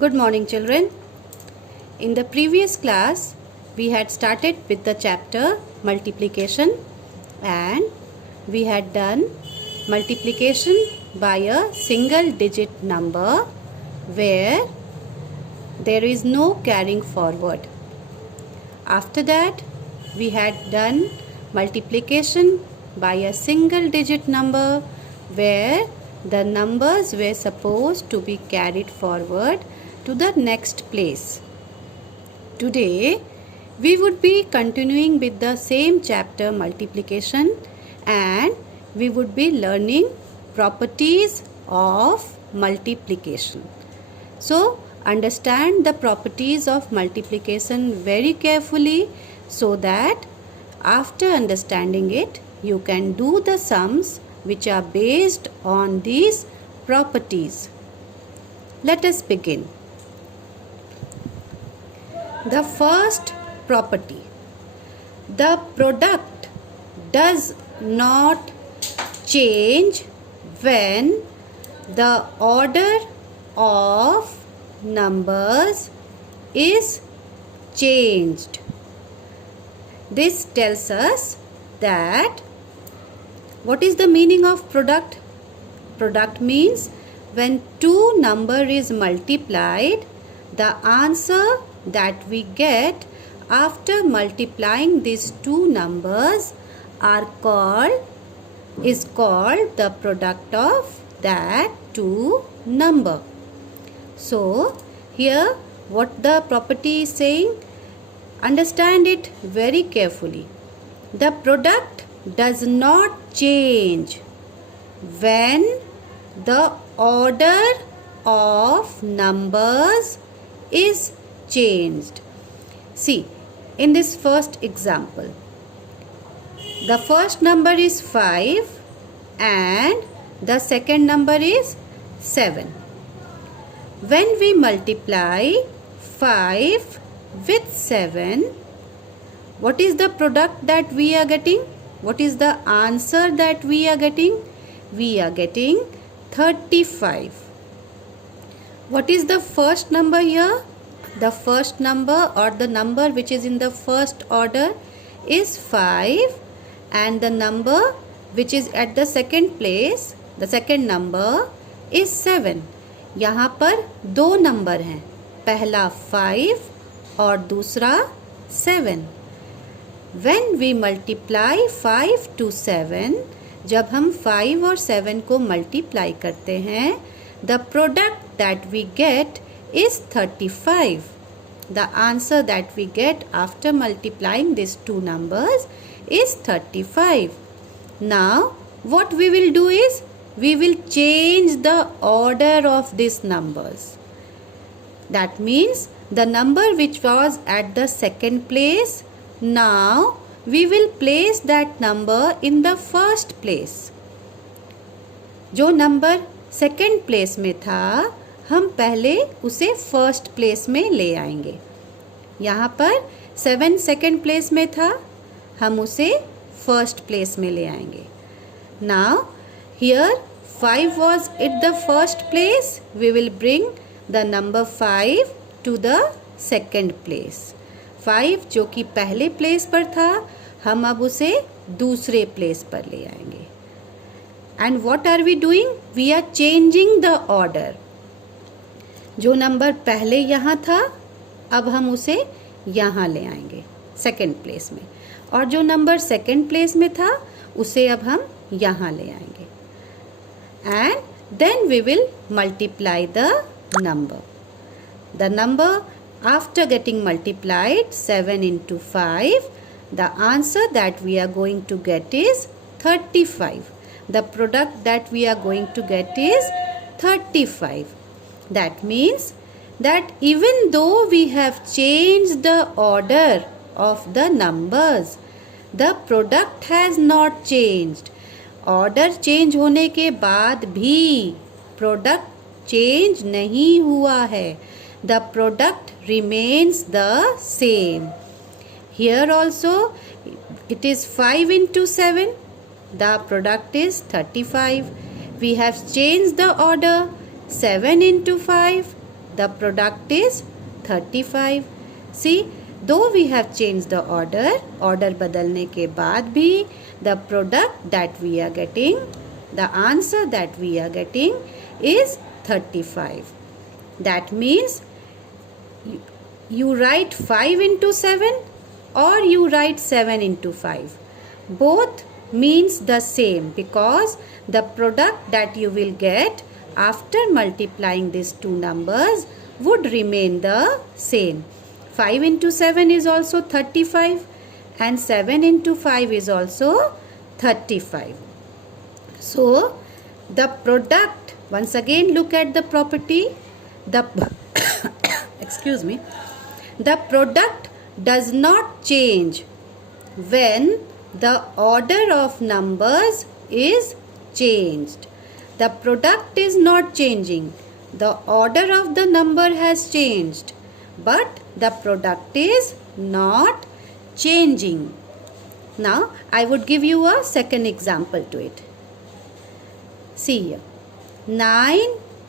Good morning, children. In the previous class, we had started with the chapter multiplication and we had done multiplication by a single digit number where there is no carrying forward. After that, we had done multiplication by a single digit number where the numbers were supposed to be carried forward to the next place. Today, we would be continuing with the same chapter multiplication and we would be learning properties of multiplication. So, understand the properties of multiplication very carefully so that after understanding it, you can do the sums which are based on these properties. Let us begin. The first property. The product does not change when the order of numbers is changed. This tells us that what is the meaning of product? Product means when two number is multiplied, the answer that we get after multiplying these two numbers is called the product of that two number. So here what the property is saying, understand it very carefully. The product does not change when the order of numbers is changed. See, in this first example, the first number is 5 and the second number is 7. When we multiply 5 with 7, what is the product that we are getting? What is the answer that we are getting? We are getting 35. What is the first number here? The first number or the number which is in the first order is 5 and the number which is at the second place, the second number is 7. यहाँ पर दो number हैं, पहला 5 और दूसरा 7. When we multiply 5 to 7, जब हम 5 और 7 को multiply करते हैं, the product that we get is 35. The answer that we get after multiplying these two numbers is 35. Now, what we will do is, we will change the order of these numbers. That means, the number which was at the second place, now we will place that number in the first place. जो number second place में था, हम पहले उसे first place में ले आएंगे. यहाँ पर 7 सेकेंड प्लेस में था, हम उसे फर्स्ट प्लेस में ले आएंगे. Now, here 5 was at the first place, we will bring the number 5 to the second place. 5 जो कि पहले प्लेस पर था, हम अब उसे दूसरे प्लेस पर ले आएंगे. And what are we doing? We are changing the order. जो नंबर पहले यहाँ था, अब हम उसे यहाँ ले आएंगे सेकेंड प्लेस में, और जो नंबर सेकेंड प्लेस में था उसे अब हम यहाँ ले आएंगे. And then we will multiply the number. The number after getting multiplied 7 into 5, the answer that we are going to get is 35. The product that we are going to get is 35. That means that even though we have changed the order of the numbers, the product has not changed. Order change होने के बाद भी product change नहीं हुआ है. The product remains the same. Here also it is 5 into 7. The product is 35. We have changed the order. 7 into 5. The product is 35. See, though we have changed the order बदलने के बाद भी the product that we are getting, the answer that we are getting is 35. That means you write 5 into 7 or you write 7 into 5. Both means the same because the product that you will get after multiplying these two numbers would remain the same. 5 into 7 is also 35 and 7 into 5 is also 35. So the product, once again look at the property, the excuse me, the product does not change when the order of numbers is changed. The product is not changing. The order of the number has changed, but the product is not changing. Now, I would give you a second example to it. See here. 9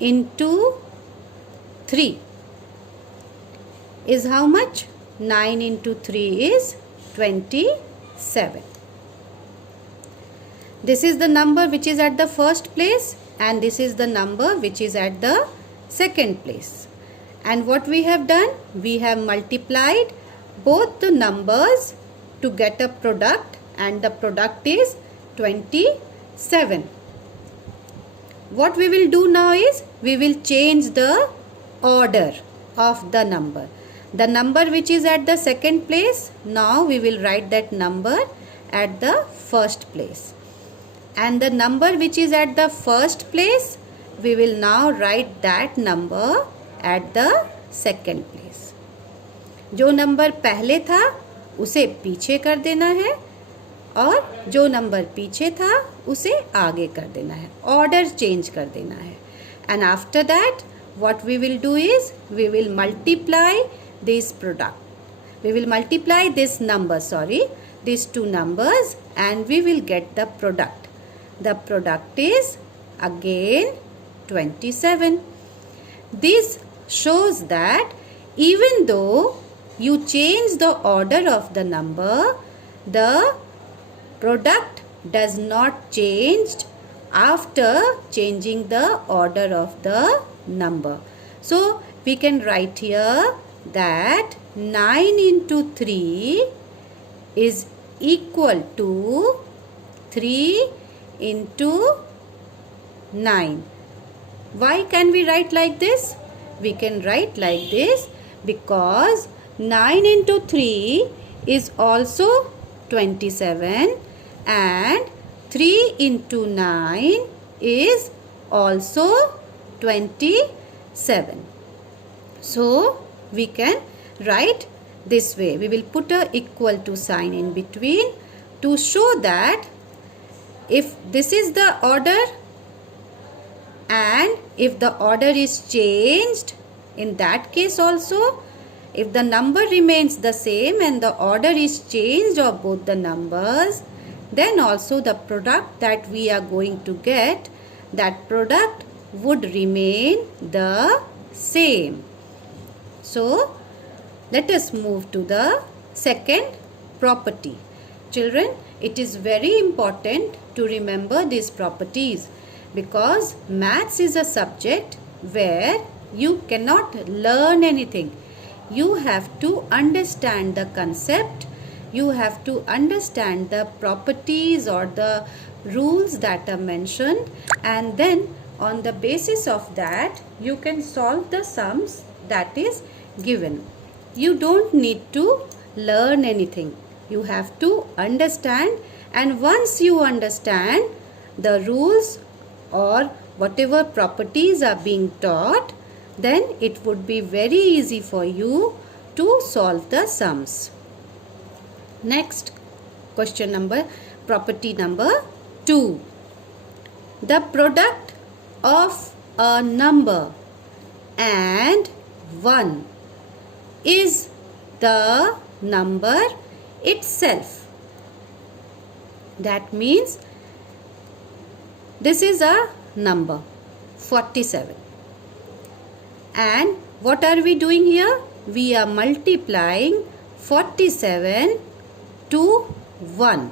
into 3 is how much? 9 into 3 is 27. This is the number which is at the first place and this is the number which is at the second place. And what we have done? We have multiplied both the numbers to get a product and the product is 27. What we will do now is we will change the order of the number. The number which is at the second place, now we will write that number at the first place. And the number which is at the first place, we will now write that number at the second place. जो number पहले था उसे पीछे कर देना है और जो नंबर पीछे था उसे आगे कर देना है. ऑर्डर चेंज कर देना है. And after that, what we will do is we will multiply this product. We will multiply this number, these two numbers and we will get the product. The product is again 27. This shows that even though you change the order of the number, the product does not change after changing the order of the number. So we can write here that 9 into 3 is equal to 3 into 9. Why can we write like this? We can write like this because 9 into 3 is also 27 and 3 into 9 is also 27. So we can write this way. We will put a equal to sign in between to show that if this is the order and if the order is changed, in that case also, if the number remains the same and the order is changed of both the numbers, then also the product that we are going to get, that product would remain the same. So, let us move to the second property. Children, it is very important to remember these properties because maths is a subject where you cannot learn anything. You have to understand the concept, you have to understand the properties or the rules that are mentioned, and then on the basis of that you can solve the sums that is given. You don't need to learn anything. You have to understand, and once you understand the rules or whatever properties are being taught, then it would be very easy for you to solve the sums. Next property number 2. The product of a number and 1 is the number itself. That means this is a number 47. And what are we doing here? We are multiplying 47 to 1.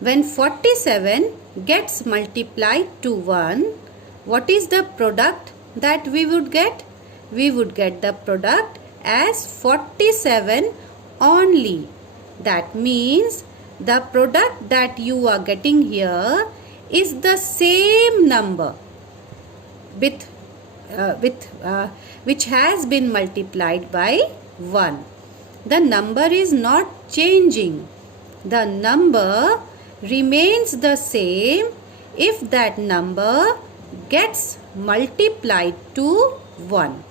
When 47 gets multiplied to 1, what is the product that we would get? We would get the product as 47 only. That means the product that you are getting here is the same number which has been multiplied by 1. The number is not changing. The number remains the same if that number gets multiplied to 1.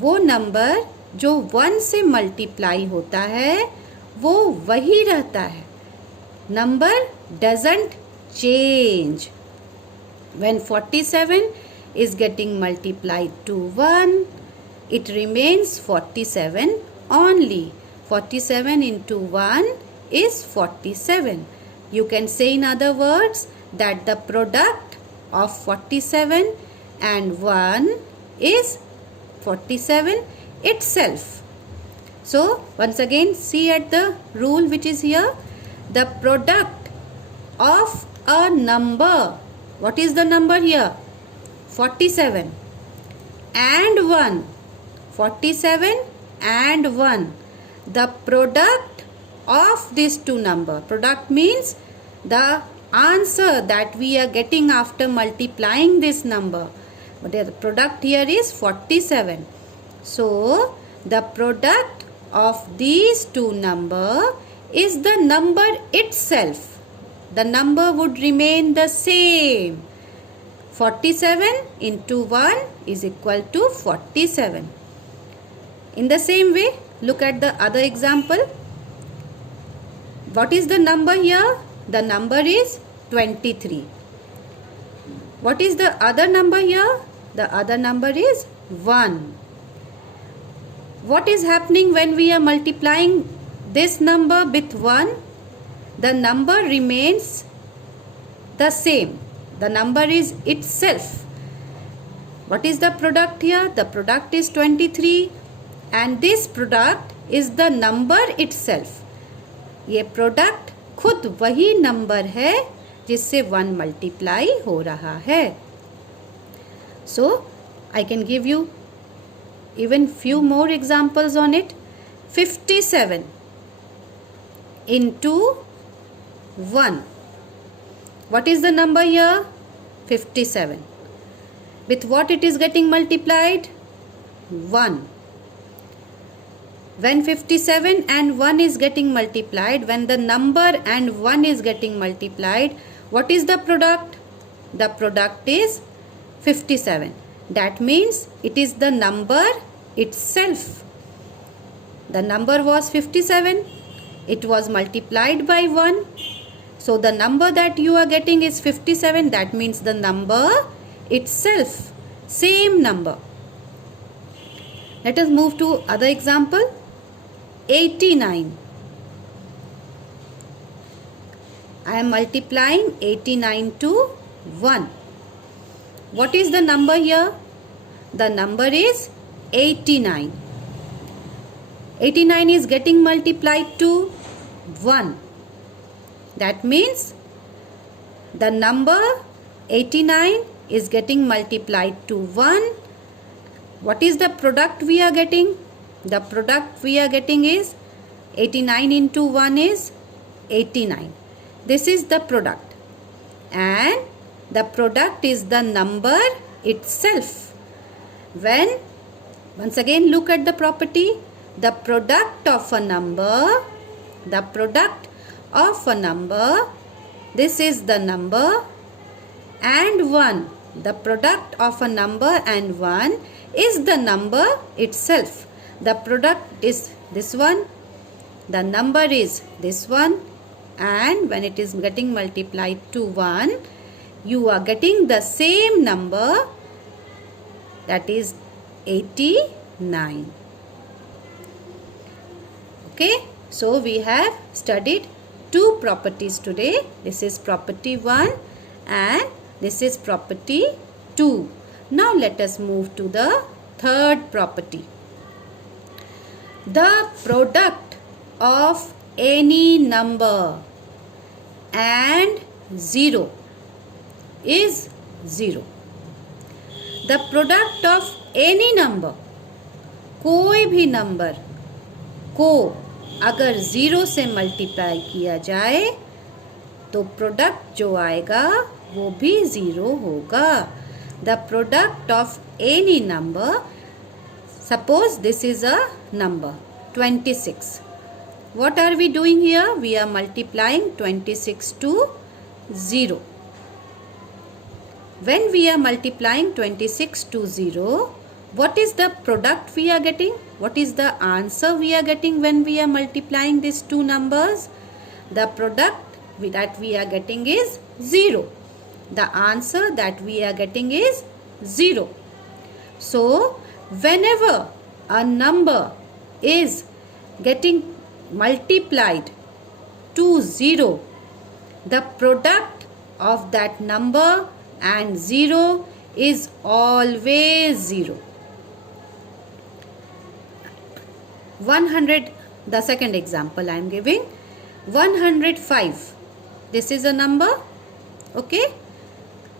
वो number जो 1 से multiply होता है वो वही रहता है. Number doesn't change. When 47 is getting multiplied to 1, it remains 47 only. 47 into 1 is 47. You can say in other words that the product of 47 and 1 is 47 itself. So once again see at the rule which is here. The product of a number. What is the number here? 47 and 1. 47 and 1. The product of these two numbers. Product means the answer that we are getting after multiplying this number. But the product here is 47. So the product of these two numbers is the number itself. The number would remain the same. 47 into 1 is equal to 47. In the same way, look at the other example. What is the number here? The number is 23. What is the other number here? The other number is 1. What is happening when we are multiplying this number with 1? The number remains the same. The number is itself. What is the product here? The product is 23 and this product is the number itself. ये product खुद वही number है जिससे 1 multiply हो रहा है. So I can give you even few more examples on it. 57 into 1. What is the number here? 57. With what it is getting multiplied? 1. When 57 and 1 is getting multiplied, when the number and 1 is getting multiplied, what is the product? The product is 57. That means it is the number itself. The number was 57. It was multiplied by 1. So the number that you are getting is 57. That means the number itself. Same number. Let us move to other example. 89. I am multiplying 89 to 1. What is the number here? The number is 89. 89 is getting multiplied to 1. That means the number 89 is getting multiplied to 1. What is the product we are getting? The product we are getting is 89 into 1 is 89. This is the product. And the product is the number itself. When, once again look at the property, the product of a number, this is the number, and 1. The product of a number and 1 is the number itself. The product is this one, the number is this one, and when it is getting multiplied to 1, you are getting the same number, that is 89. Okay, so we have studied two properties today. This is property 1 and this is property 2. Now let us move to the third property. The product of any number and 0 is 0. The product of any number, कोई भी number को अगर 0 से multiply किया जाए तो product जो आएगा वो भी 0 होगा. The product of any number, suppose this is a number 26. What are we doing here? We are multiplying 26 to 0. When we are multiplying 26 to 0, what is the product we are getting? What is the answer we are getting when we are multiplying these two numbers? The product that we are getting is 0. The answer that we are getting is 0. So, whenever a number is getting multiplied to 0, the product of that number and 0 is always 0. 100, the second example I am giving, 105. This is a number, okay?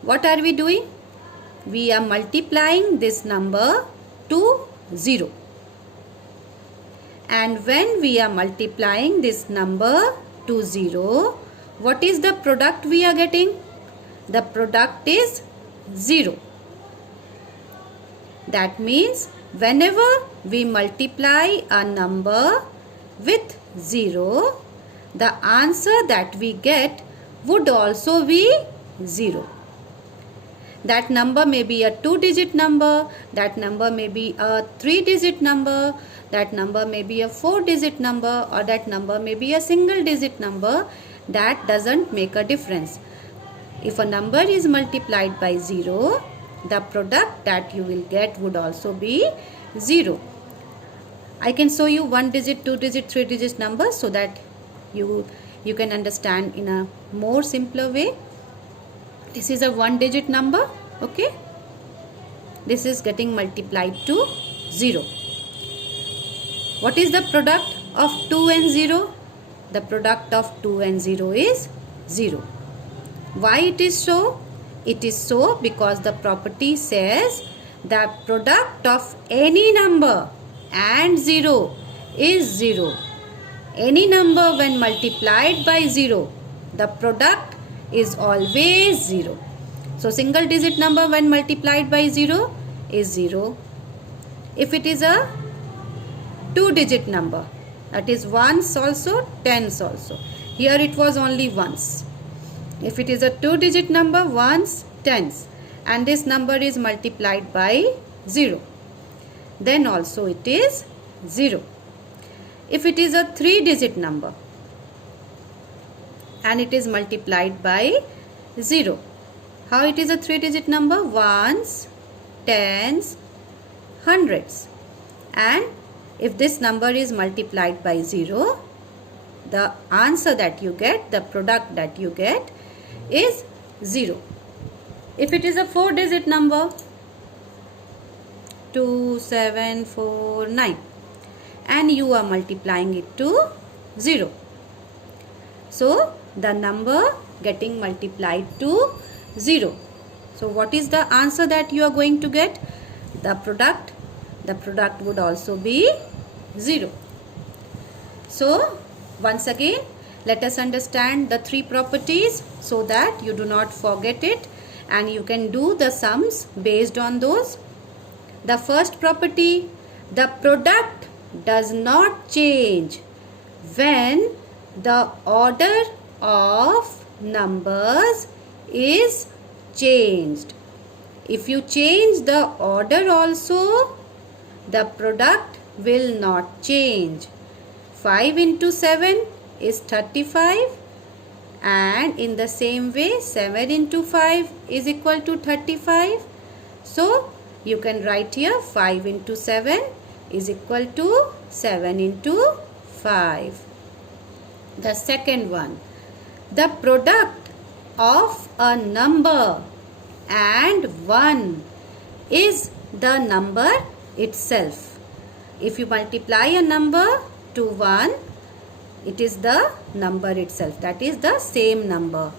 What are we doing? We are multiplying this number to 0. And when we are multiplying this number to 0, what is the product we are getting? The product is 0. That means whenever we multiply a number with 0, the answer that we get would also be 0. That number may be a 2-digit number, that number may be a 3-digit number, that number may be a 4-digit number, or that number may be a single-digit number. That doesn't make a difference. If a number is multiplied by 0, the product that you will get would also be 0. I can show you 1-digit, 2-digit, 3-digit numbers so that you can understand in a more simpler way. This is a 1-digit number, okay? This is getting multiplied to 0. What is the product of 2 and 0? The product of 2 and 0 is 0. Why it is so? It is so because the property says the product of any number and 0 is 0. Any number when multiplied by 0, the product is always 0. So single digit number when multiplied by 0 is 0. If it is a 2-digit number, that is ones also, tens also. Here it was only ones. If it is a 2-digit number, ones, tens, and this number is multiplied by 0, then also it is 0. If it is a 3-digit number and it is multiplied by 0, how it is a 3-digit number? Ones, tens, hundreds. And if this number is multiplied by 0, the answer that you get, the product that you get is 0. If it is a 4-digit number, 2, 7, 4, 9, and you are multiplying it to 0. So, the number getting multiplied to 0. So, what is the answer that you are going to get? The product would also be 0. So, once again, let us understand the three properties so that you do not forget it and you can do the sums based on those. The first property, the product does not change when the order of numbers is changed. If you change the order also, the product will not change. 5 into 7 is 35, and in the same way 7 into 5 is equal to 35. So you can write here 5 into 7 is equal to 7 into 5. The second one, the product of a number and 1 is the number itself. If you multiply a number to 1, it is the number itself. That is the same number.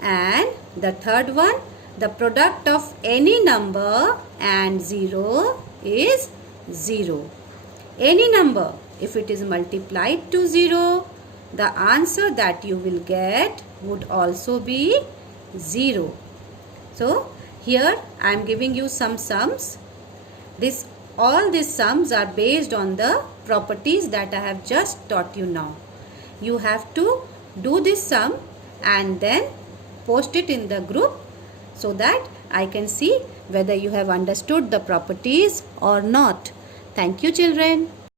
And the third one, the product of any number and 0 is 0. Any number, if it is multiplied to 0, the answer that you will get would also be 0. So here I am giving you some sums. All these sums are based on the properties that I have just taught you now. You have to do this sum and then post it in the group so that I can see whether you have understood the properties or not. Thank you, children.